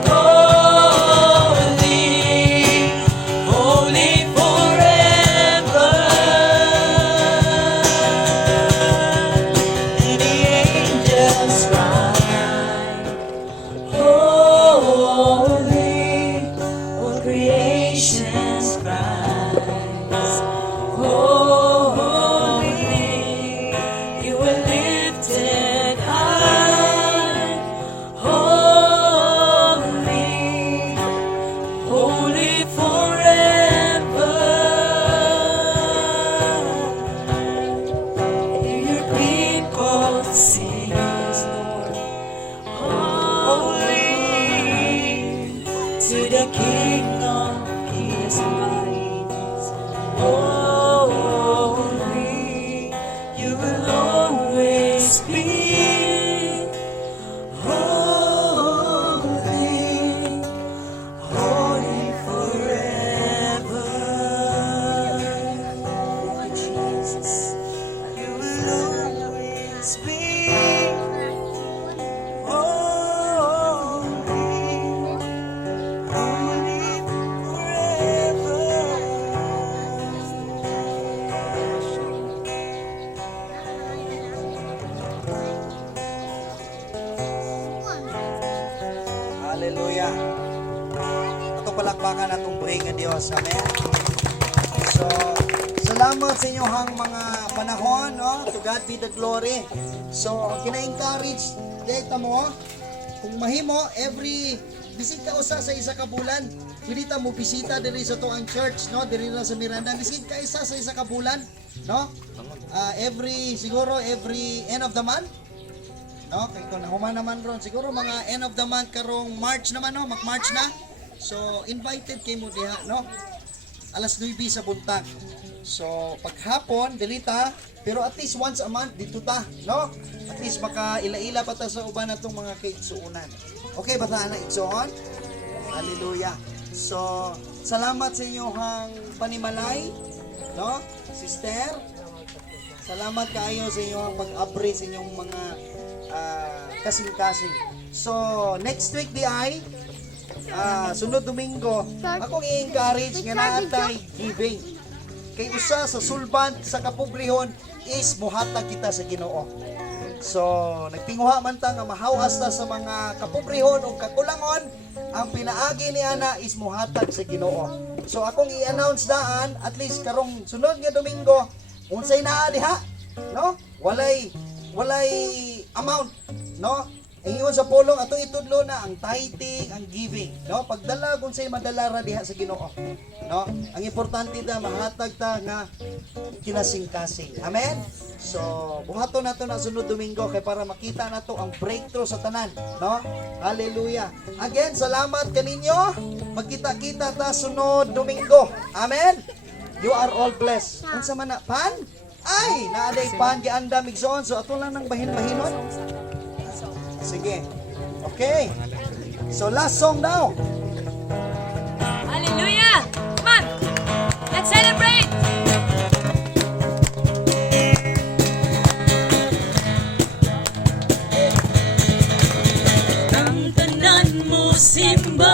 Holy, holy forever. And the angels cry, holy, all creation's cries. Holy, you were lifted high. Holy, holy forever. Hear your people sing, Lord. Holy to the King of Kings and Mighties. Holy, you will always be. Holy, holy forever. Lord Jesus, you will always be. Hallelujah. Ito palakpakan atong buhay nga Diyos. Amen. So, salamat sa inyong mga panahon, no? To God be the glory. So, kina-encourage data mo, kung mahimo, every bisita usa sa isa ka bulan, pwede ta mo bisita diri sa tuang church, no? Diri na sa Miranda, bisita ka isa sa isa ka bulan, no? Every, siguro, every end of the month, No, kay kung nahuman naman ron, siguro mga end of the month karong March naman no, mag-March na. So invited kay mo diha, no? Alas 9 sa buntag. So paghapon dilita, pero at least once a month dito ta, no? At least maka ila-ila pa ta sa uban natong mga kaigsuunan. Okay ba ta na igsuon? Hallelujah. So salamat sa inyong panimalay, no? Sister, salamat kayo sa inyong pag-abri sa inyong mga kasing-kasing. So, next week di ay, sunod Domingo, akong i-encourage nga naatay giving. Kay usa sa sulban sa kapobrehon is muhatag kita sa Ginoo. So, nagtinguha man ta nga mahawas ta sa mga kapobrehon o kakulangon, ang pinaagi ni ana is muhatag sa Ginoo. So, akong i-announce daan, at least karong sunod nga Domingo, unsay naa diha, no? Walay amount, no? Ingon sa pulong atong itudlo na ang tithing, ang giving, no? Pagdala kung say madala ra diha sa Ginoo, no? Ang importante da mahatag ta nga kinasing-kasing. Amen. So, buhaton nato na sunod Domingo kay para makita nato ang breakthrough sa tanan, no? Hallelujah. Again, salamat kaninyo. Magkita-kita ta sunod Domingo. Amen. You are all blessed. Unsa man na pan? Ay, naaday pan gianda migsoon. So ato lang nang bahin-bahinon. Sige. Okay. So last song now. Hallelujah! Come on! Let's celebrate! Ang tanan mo simba